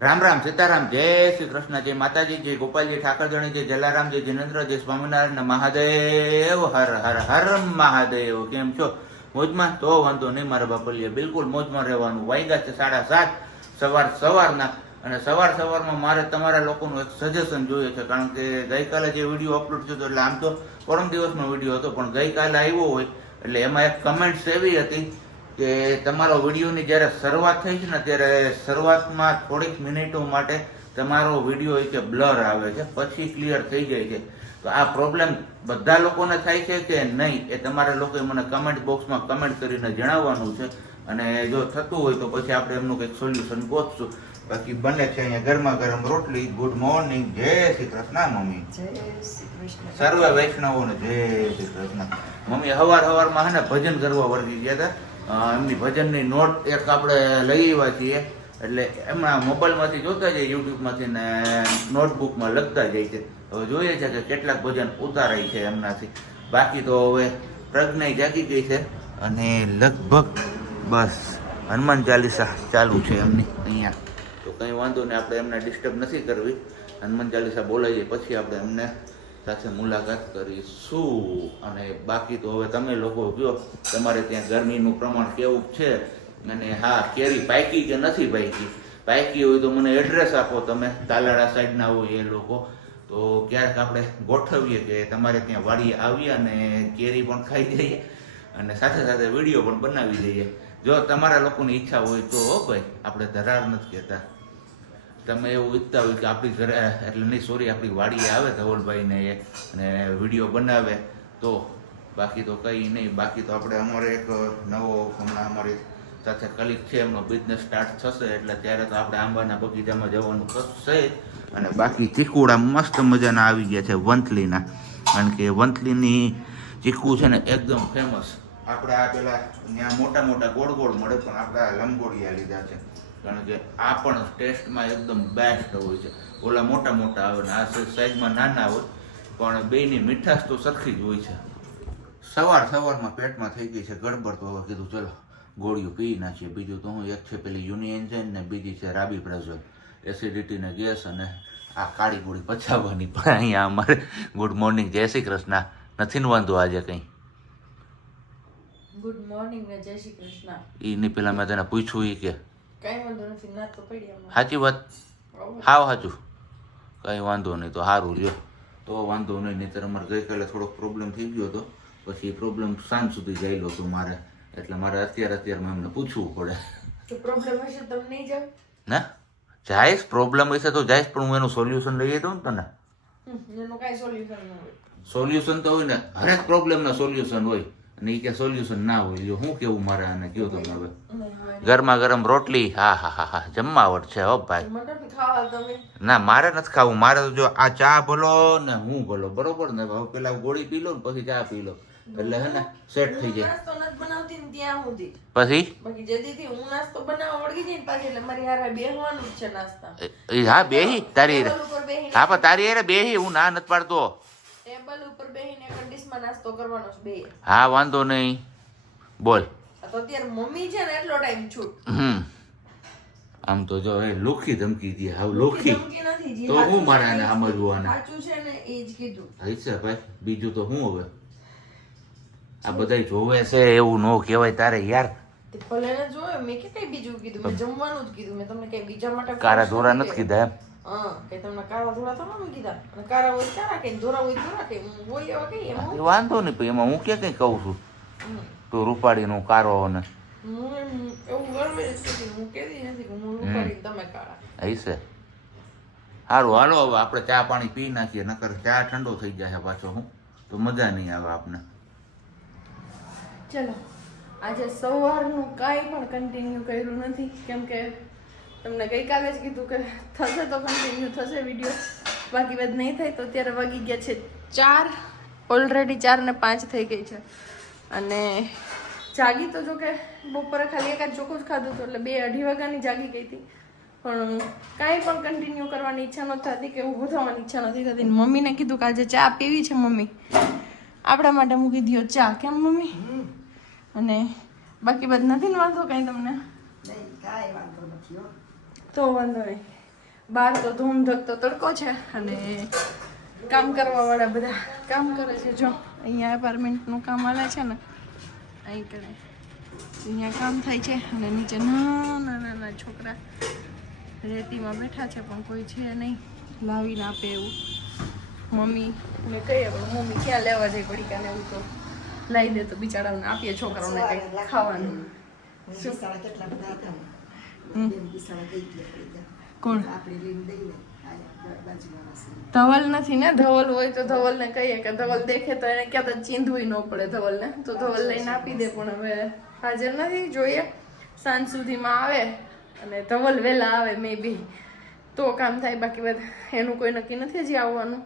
રામ રામ સીતારામ જય શ્રી કૃષ્ણ જય માતાજી જય ગોપાલજી ઠાકરજણી જય જલારામ જય જિનેન્દ્ર જય સ્વામિનારાયણ મહાદેવ હર હર હર મહાદેવ. કેમ છો? મોજમાં? તો વાંધો નહીં મારા બાપલીએ, બિલકુલ મોજમાં રહેવાનું. વાગ્યા છે 7:30 સવારના, અને સવારમાં મારે તમારા લોકોનું એક સજેશન જોઈએ છે. કારણ કે ગઈકાલે જે વિડીયો અપલોડ થયો હતો, એટલે આમ તો પરમ દિવસનો વિડીયો હતો, પણ ગઈકાલે આવ્યો હોય એટલે એમાં એક કમેન્ટ્સ એવી હતી કે તમારો વિડીયોની જ્યારે શરૂઆત થઈ છે ને, ત્યારે શરૂઆતમાં થોડીક મિનિટો માટે તમારો વિડીયો કે બ્લર આવે છે, પછી ક્લિયર થઈ જાય છે. તો આ પ્રોબ્લેમ બધા લોકોને થાય છે કે નહીં, એ તમારા લોકોએ મને કમેન્ટ બોક્સમાં કમેન્ટ કરીને જણાવવાનું છે. અને જો થતું હોય તો પછી આપણે એમનું કંઈક સોલ્યુશન ગોતશું. બાકી બને છે અહીંયા ગરમા ગરમ રોટલી. ગુડ મોર્નિંગ, જય શ્રી કૃષ્ણ મમ્મી. સર્વ વૈષ્ણવોને જય શ્રી કૃષ્ણ. મમ્મી હવારમાં હે ને ભજન કરવા વર્ગી ગયા હતા. એમની ભજનની નોટ એક આપણે લઈ આવ્યા છીએ, એટલે એમના મોબાઈલમાંથી જોતા જઈએ, યુટ્યુબમાંથી, ને નોટબુકમાં લખતા જાય છે. હવે જોઈએ છે કે કેટલાક ભજન ઉતારાય છે એમનાથી. બાકી તો હવે પ્રજ્ઞા જાગી ગઈ છે, અને લગભગ બસ હનુમાન ચાલીસા ચાલુ છે એમની અહીંયા. તો કંઈ વાંધો નહીં, આપણે એમને ડિસ્ટર્બ નથી કરવી. હનુમાન ચાલીસા બોલાવીએ પછી આપણે એમને સાથે મુલાકાત કરીશું. અને બાકી તો હવે તમે લોકો કહો તમારે ત્યાં ગરમીનું પ્રમાણ કેવું છે, અને હા, કેરી પાકી કે નથી પાકી હોય તો મને એડ્રેસ આપો. તમે તાલાળા સાઈડના હોય એ લોકો, તો ક્યારેક આપણે ગોઠવીએ કે તમારે ત્યાં વાડીએ આવીએ અને કેરી પણ ખાઈ જઈએ, અને સાથે સાથે વિડીયો પણ બનાવી દઈએ. જો તમારા લોકોની ઈચ્છા હોય તો ભાઈ, આપણે ધરાર નથી કહેતા. તમે એવું ઈચ્છતા હોય કે આપણી ઘરે, એટલે નહીં સોરી, આપણી વાડીએ આવે ધવલભાઈને એ અને વિડીયો બનાવે તો. બાકી તો કંઈ નહીં. બાકી તો આપણે અમારે એક નવો હમણાં અમારી સાથે કલીગ છે, એમનો બિઝનેસ સ્ટાર્ટ થશે, એટલે ત્યારે તો આપણે આંબાના બગીચામાં જવાનું થશે. અને બાકી ચીકુડા મસ્ત મજાના આવી ગયા છે વંથલીના, કારણ કે વંથલીની ચીકુ છે ને એકદમ ફેમસ. આપણે આ પેલા ત્યાં મોટા ગોળ મળે, પણ આપણે આ લંબોડિયા લીધા છે, કારણ કે આ પણ ટેસ્ટમાં એકદમ બેસ્ટ હોય છે. ઓલા મોટા આવે ને આ સાઈઝમાં નાના હોય, પણ બેયની મીઠાશ તો સરખી જ હોય છે. સવારમાં પેટમાં થઈ ગઈ છે ગડબડ, તો હવે કીધું ચલો ગોળીઓ પી નાખીએ. બીજું તો હું, એક છે પેલી યુનિએન્જન ને બીજી છે રાબીપ્રાઝોલ, એસિડિટી ને ગેસ, અને આ કાળી ગોળી પચાવવાની. પણ અહીંયા અમારે ગુડ મોર્નિંગ, જય શ્રી કૃષ્ણ. નથી ને વાંધો આજે કંઈ? ગુડ મોર્નિંગ ને જય શ્રી કૃષ્ણ. એની પેલા મેં તને પૂછ્યું એ કે કઈ વાંધો નથી, ના તો પડી અમારે. સાચી વાત, હાવ સાચું. કંઈ વાંધો નહીં, તો સારું રહ્યો તો વાંધો નહીં. નહીંતર અમારે ગઈકાલે થોડોક પ્રોબ્લેમ થઈ ગયો હતો, પછી એ પ્રોબ્લેમ સાંજ સુધી ગયેલો હતો મારે, એટલે મારે અત્યારમાં એમને પૂછવું પડે. તો પ્રોબ્લેમ હશે તમે નહીં જાવ? ના જાઈશ, પ્રોબ્લેમ હશે તો જાઈશ, પણ હું એનું સોલ્યુશન લઈ દઉં ને તને. એનું કાંઈ સોલ્યુશન ન હોય. સોલ્યુશન તો હોય ને, હરેક પ્રોબ્લેમના સોલ્યુશન હોય, અને એ કે સોલ્યુશન ના હોય. જો હું કેવું મારે આને, કયો તમે હવે. ગરમા ગરમ રોટલી, હા જમાવટ છે હો ભાઈ. ના મારે નથી ખાવું, મારે તો જો આ ચા ભલો ને હું ભલો, બરોબર ને. હવે પેલા ગોળી પી લો ને પછી ચા પી લો, એટલે હે ને સેટ થઈ જાય. નાસ્તો નથી બનાવતી ને ત્યાં સુધી, પછી બાકી જેથી હું નાસ્તો બનાવવા વળગી જઈને પાછી, એટલે મારી હારે બેહવાનું જ છે નાસ્તા. હા બેહી તારી, ટેબલ ઉપર બેહીને, હા પણ તારી હારે બેહી, હું ના નથી પાડતો. ટેબલ ઉપર બેહીને એક ડીશમાં નાસ્તો કરવાનો છે બે. હા વાંધો નહીં, બોલ. તો અત્યારે મમ્મી છે ને એટલો ટાઈમ છૂટ. આમ તો જો એ લોખી ધમકી દે, હવે લોખી ધમકી નથી, જે તો હું મારે આને સમજવું. સાચું છે ને એ જ કીધું. હશે ભાઈ, બીજું તો હું હવે. આ બધા જોવે છે એવું ન કહેવાય તારે યાર. તે ભલે ને જોયો, મેં કે કઈ બીજું કીધું, મેં જમવાનું જ કીધું. મેં તમને કઈ બીજા માટે કારા ધોરા નથી કીધા એમ. હા, કઈ તમને કારા ધોરા તો ન કીધા. અને કારા હોય કારા કઈ, ધોરા હોય ધોરા કઈ, હોય એવા કઈ એમ. એ વાંધો નહીં, એમાં હું કે કઈ કહું છું તું રૂપાડીનું કારો ને હું એવું ગરમે જ કીધું, હું કહેતી નથી કે હું રૂપાડી તમે કાળા. હશે. સારું હાલો, હવે આપણે ચા પાણી પી નાખીએ, નકર ચા ઠંડો થઈ જાય પાછો, હું તો મજા નહીં આવે આપને. ચલો, આજે સવારનું કાંઈ પણ કન્ટિન્યુ કર્યું નથી, કેમ કે તમને ગઈકાલે જ કીધું કે થશે તો કન્ટિન્યુ થશે વિડીયો, બાકી વાત નહીં થાય. તો અત્યારે વાગી ગયા છે 4, ઓલરેડી 4:05 થઈ ગઈ છે. અને જાગી તો જો કે બપોરે ખાલી એક જ ચોખ્ખું જ ખાધું હતું, એટલે 2-2:30 વાગ્યાની જાગી ગઈ હતી. પણ કાંઈ પણ કન્ટિન્યુ કરવાની ઈચ્છા નથી થતી, કે ઊભું થવાની ઈચ્છા નથી થતી. મમ્મીને કીધું કે આજે ચા પીવી છે મમ્મી, આપણા માટે મૂકી દો ચા, કેમ મમ્મી? અને બાકી બધ નથી ને વાંધો કાંઈ તમને? તો વાંધો નહીં. બહાર તો ધૂમધકતો તડકો છે અને કામ કરવા વાળા બધા કામ કરે છે. જો અહીંયા એપાર્ટમેન્ટનું કામ હાલે છે ને, અહીં કરે અહીંયા કામ થાય છે અને નીચે નાના નાના છોકરા રેતીમાં બેઠા છે પણ કોઈ છે નહીં લાવીને આપે એવું. મમ્મી ને કહીએ પણ મમ્મી ક્યાં લેવા જાય પડીકાને એવું, તો લાવી દે તો બિચારાઓને આપીએ છોકરાઓને કંઈક ખાવાનું. કોણ ધવલ નથી ને? ધવલ હોય તો ધવલને કહીએ કે ધવલ દેખે તો એને ક્યાં તો ચીંધવું ન પડે ધવલને, તો ધવલ લઈને આપી દે. પણ હવે હાજર નથી, જોઈએ સાંજ સુધીમાં આવે અને ધવલ વહેલા આવે મે બી તો કામ થાય. બાકી બધા એનું કોઈ નક્કી નથી હજી આવવાનું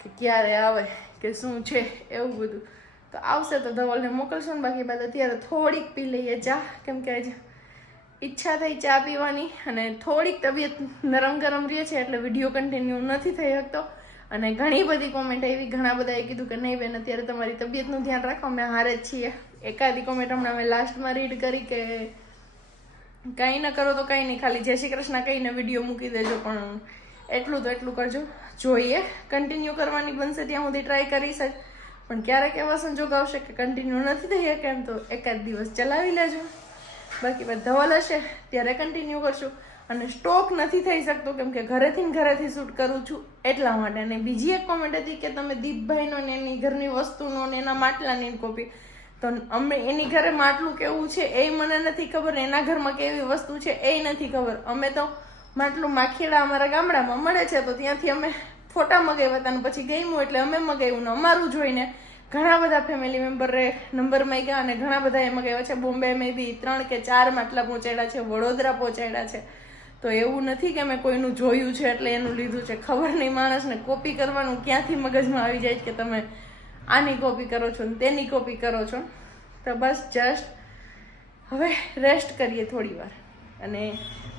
કે ક્યારે આવે કે શું છે એવું બધું. તો આવશે તો ધવલને મોકલશું ને. બાકી બાદ અત્યારે થોડીક પી લઈએ ચા, કેમ કે આજે ઈચ્છા થઈ ચા પીવાની અને થોડીક તબિયત નરમ ગરમ રહે છે એટલે વિડીયો કન્ટિન્યુ નથી થઈ શકતો. અને ઘણી બધી કોમેન્ટ આવી, ઘણા બધાએ કીધું કે નહીં બેન અત્યારે તમારી તબિયતનું ધ્યાન રાખો, અમે હારે જ છીએ. એકાદી કોમેન્ટ હમણાં મેં લાસ્ટમાં રીડ કરી કે કંઈ ન કરો તો કંઈ નહીં, ખાલી જય શ્રી કૃષ્ણ કહીને વિડીયો મૂકી દેજો, પણ એટલું તો એટલું કરજો. જોઈએ કન્ટિન્યુ કરવાની બનશે ત્યાં સુધી ટ્રાય કરીશ જ, પણ ક્યારેક એવા સંજોગ આવશે કે કન્ટિન્યુ નથી થઈ શકે એમ તો એકાદ દિવસ ચલાવી લેજો. બાકી બધા ધવલ હશે ત્યારે કન્ટિન્યુ કરશું. અને સ્ટોક નથી થઈ શકતો કેમ કે ઘરેથી શૂટ કરું છું એટલા માટે. અને બીજી એક કોમેન્ટ હતી કે તમે દીપભાઈનો ને એની ઘરની વસ્તુનો ને એના માટલાની કોપી, તો અમે એની ઘરે માટલું કેવું છે એ મને નથી ખબર, એના ઘરમાં કેવી વસ્તુ છે એ નથી ખબર. અમે તો માટલું માખીડા અમારા ગામડામાં મળે છે તો ત્યાંથી અમે ફોટા મગાવ્યા હતા અને પછી ગમ્યું એટલે અમે મગાવ્યું ને અમારું જોઈને ઘણા બધા ફેમિલી મેમ્બરે નંબર માંગ્યા અને ઘણા બધા એ મગાવ્યા છે. બોમ્બે મેં બી 3 કે 4 માટલા પહોંચાડ્યા છે, વડોદરા પહોંચાડ્યા છે. તો એવું નથી કે મેં કોઈનું જોયું છે એટલે એનું લીધું છે. ખબર નહીં માણસને કોપી કરવાનું ક્યાંથી મગજમાં આવી જાય કે તમે આની કોપી કરો છો ને તેની કોપી કરો છો. તો બસ જસ્ટ હવે રેસ્ટ કરીએ થોડી વાર અને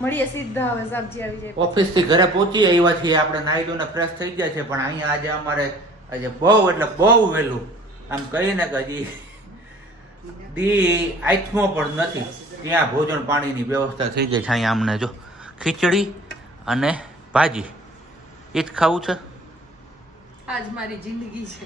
મળીએ સીધા. હવે સબ્જી આવી જાય. ઓફિસથી ઘરે પહોંચી આવ્યા છીએ આપણે, નાહી ધોઈને ફ્રેશ થઈ ગયા છે. પણ અહીંયા આજે અમારે આજે બહુ એટલે બહુ વહેલું આમ કહીને કે હજી દી આઠમો પણ નથી ત્યાં ભોજન પાણીની વ્યવસ્થા થઈ ગઈ છે. અહીંયા અમને જો ખીચડી અને ભાજી એ જ ખાવું છે. આજ મારી જિંદગી છે.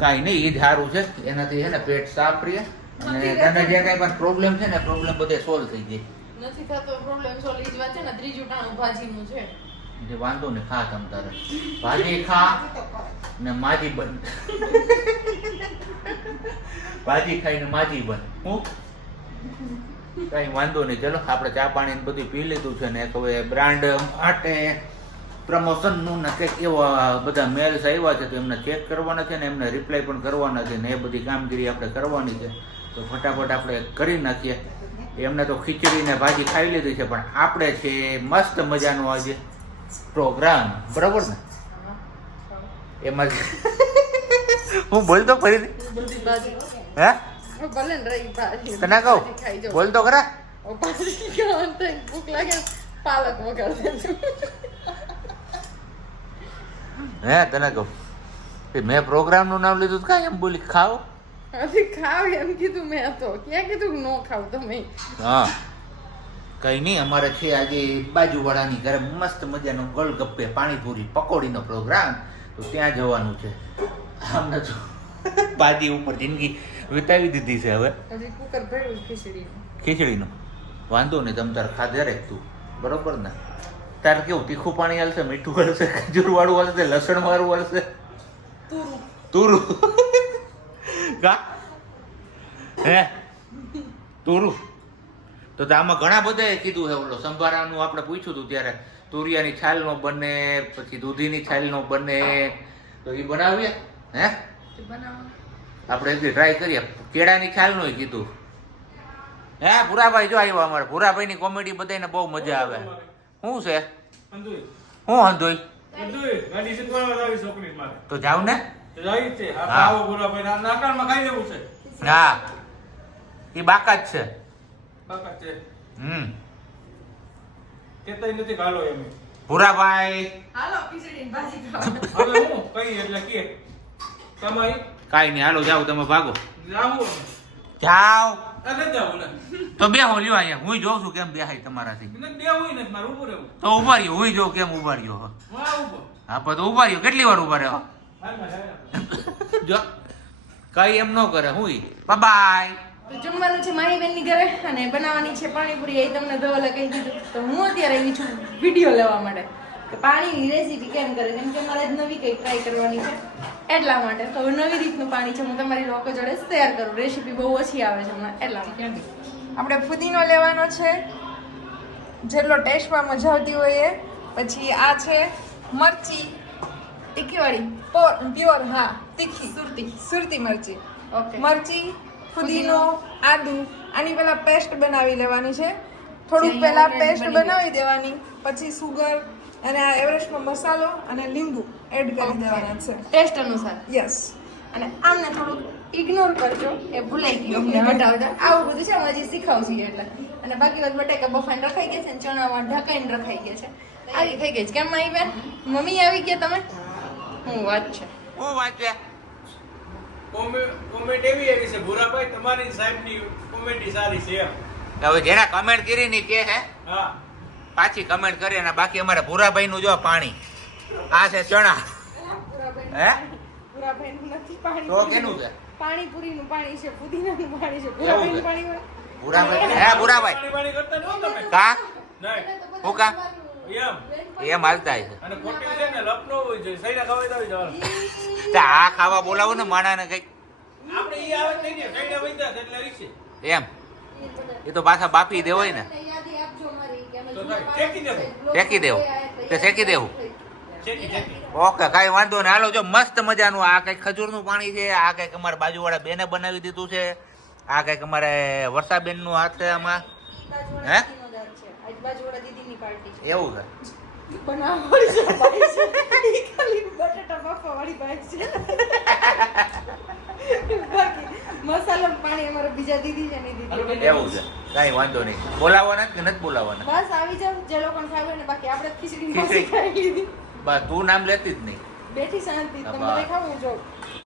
કાંઈ નહીં, એ જ સારું છે, એનાથી છે ને પેટ સાફ રહે અને તને જે કાંઈ પણ પ્રોબ્લેમ છે ને પ્રોબ્લેમ બધે સોલ્વ થઈ જાય. નથી થતો પ્રોબ્લેમ સોલ્વ ઈ જ વાત છે ને. ત્રીજું ટાણું ભાજીનું છે જે વાંધો ને ખા તમ તારે ભાજી ખા ને માજી બન. ભાજી ખાઈને માજી બન. હું કઈ વાંધો નહીં. ચલો આપણે ચા પાણી બધું પી લીધું છે ને હવે બ્રાન્ડ માટે પ્રમોશન નું ને કંઈક એવા બધા મેલ્સ આવ્યા છે તો એમને ચેક કરવાના છે ને એમને રિપ્લાય પણ કરવાના છે ને એ બધી કામગીરી આપણે કરવાની છે. તો ફટાફટ આપણે કરી નાખીએ. એમને તો ખીચડી ને ભાજી ખાઈ લીધી છે પણ આપણે છે મસ્ત મજાનો આજે પ્રોગ્રામ, બરાબર ને? એમાં હું બોલતો ફરીથી બધી ભાજી હે ભલે ને રહી ભાજી તને કહું ખાઈ જાઓ. બોલતો ખરા. ભાજી ખાવાનું થાય ભૂખ લાગે ને પાલક વગર દેજો. હે તને કહું મેં પ્રોગ્રામ નું નામ લીધું કાંઈ એમ બોલી ખાઓ હજી ખાવ એમ કીધું મેં તો ક્યાં કીધું કે નો ખાવ તમે. હા કઈ નહીં, અમારે છે આજે બાજુવાળાની ઘરે મસ્ત મજાનો ગોલગપ્પે પાણીપુરી પકોડીનો પ્રોગ્રામ, તો ત્યાં જવાનું છે. અમને તો ભાજી ઉપર જિંદગી વિતાવી દીધી છે. હવે હજી કુકર ભર્યું ખીચડીનો વાંધો નહીં, તમ તાર ખાધે રે તું, બરોબર ને? તારે કેવું તીખું પાણી હાલશે, મીઠું હાલશે, ખજૂર વાળું હાલશે, લસણ વાળું હાલશે, તુરું કા હે તુરું? તો આમાં ઘણા બધાએ કીધું છે. ઓલો સંભારાનું આપણે પૂછ્યું હતું ત્યારે તુરિયાની છાલ નો બને, પછી દૂધીની છાલ નો બને, તો એ બનાવીએ હે આપણે એકદી ટ્રાય કરીએ. કેળાની છાલ નો કીધું હે. ભૂરાભાઈ જો આવ્યો અમારે. ભૂરાભાઈ ની કોમેડી બધાને બહુ મજા આવે. શું છે હું હંધોઈ તો જાવ ને. હા એ બાકા જ છે. ભૂરાભાઈ કાઈ નહીં, હાલો જાવ તમે ભાગો જાવ. તો બે હોલ્યો અહીંયા હું જોઉં છું કેમ બેહાય તમારાથી તો ઉભા રહ્યો હું જોઉં કેમ ઉભા રહ્યો હા પણ તો ઉભા રહ્યો કેટલી વાર ઉભા રહ્યો જો કઈ એમ ન કરે હું બાય. તો જમવાનું છે મારી બેનની ઘરે અને બનાવવાની છે પાણીપુરી. એ તમને ધવલે કહી દીધું તો હું અત્યારે આવી છું વિડીયો લેવા માટે કે પાણીની રેસીપી કેમ કરે, કેમ કે મારે નવી કંઈક ટ્રાય કરવાની છે એટલા માટે. તો હવે નવી રીતનું પાણી છે હું તમારી લોકો જોડે શેર કરું. રેસીપી બહુ ઓછી આવે છે હમણાં એટલા માટે. આપણે ફુદીનો લેવાનો છે જેટલો ટેસ્ટમાં મજા આવતી હોય એ. પછી આ છે મરચી તીખીવાળી પ્યોર, હા તીખી સુરતી સુરતી મરચી. ઓકે. મરચી, ફુદીનો, આદુ, આની પહેલા પેસ્ટ બનાવી લેવાની છે. થોડુંક જે પહેલા already પેસ્ટ બની ગઈ. બનાવી દેવાની, પછી સુગર અને આ એવરેસ્ટનો મસાલો અને લીંબુ એડ કરી દેવાના છે. ટેસ્ટ અનુસાર. યસ. અને આમને થોડુંક ઇગ્નોર કરજો, એ ભૂલાઈ ગયું અમને હટાવતા. આવું બધું છે અમે હજી શીખાવ છીએ એટલે. અને બાકી વાત બટાકા બફાઈને રખાઈ ગયા છે અને ચણામાં ઢકાઈને રખાઈ ગયા છે. આવી થઈ ગઈ છે. કેમ મારી બેન મમ્મી આવી ગયા તમે? હું વાત છે. હું વાત છે કોમેન્ટ એવી આવી છે ભૂરાભાઈ તમારી સાહેબની કોમેડી સારી છે એમ. હવે જેના કમેન્ટ કરી ની કે હે હા પાછી કમેન્ટ કરી અને બાકી અમારે ભૂરાભાઈ નું જો પાણી આ છે ચણા હે ભૂરાભાઈનું નથી પાણી. તો કેનું છે? પાણીપુરીનું પાણી છે, પુદીનાનું પાણી છે. ભૂરાભાઈનું પાણી હોય? ભૂરાભાઈ હે ભૂરાભાઈ પાણી કરતા ન તમે કા નહીં હું કા એમ એમ હાલતા છે અને ખોટી છે ને લપ ન હોય જોઈએ સૈડા ખવાય તો આવી જવાનું. તો આ ખાવા બોલાવો ને માણાને કઈક આપણે ઈ આવે થઈ ને સૈડા વૈદા એટલે ઈ છે એમ એ તો પાછા બાફી દેવાય ને યાદી આપજો મારી કે અમે તો જૂના શેકી દેવું. શેકી દેવું કે શેકી દેવું છેકી છેકી ઓકે કઈ વાંધો નહીં હાલો જો મસ્ત મજાનું આ કઈક ખજૂરનું પાણી છે આ કઈક અમારા બાજુવાળા બેને બનાવી દીધું છે આ કઈક અમારે વર્ષાબેન નું હાથ છે આમાં હે આજુબાજુવાળા દીદીની પાર્ટી છે. એવું છે બનાવવાળી જે ભાઈ છે ઈ ખાલી બટાટા બાફવાવાળી ભાઈ છે. બાકી મસાલો ને પાણી અમારા બીજા દીદી છે ને ઈ દીદી. એવું છે કઈ વાંધો નહીં બોલાવવાના કે નથી બોલાવવાના બસ આવી જાવ જે લોકોને ખાવું હોય ને. બાકી આપણે ખીચડી ખીચડી. ખાઈ લીધી. બસ તું નામ લેતી જ નહીં બેઠી શાંતિ હા, તમને બસ. કઈ ખાવું જો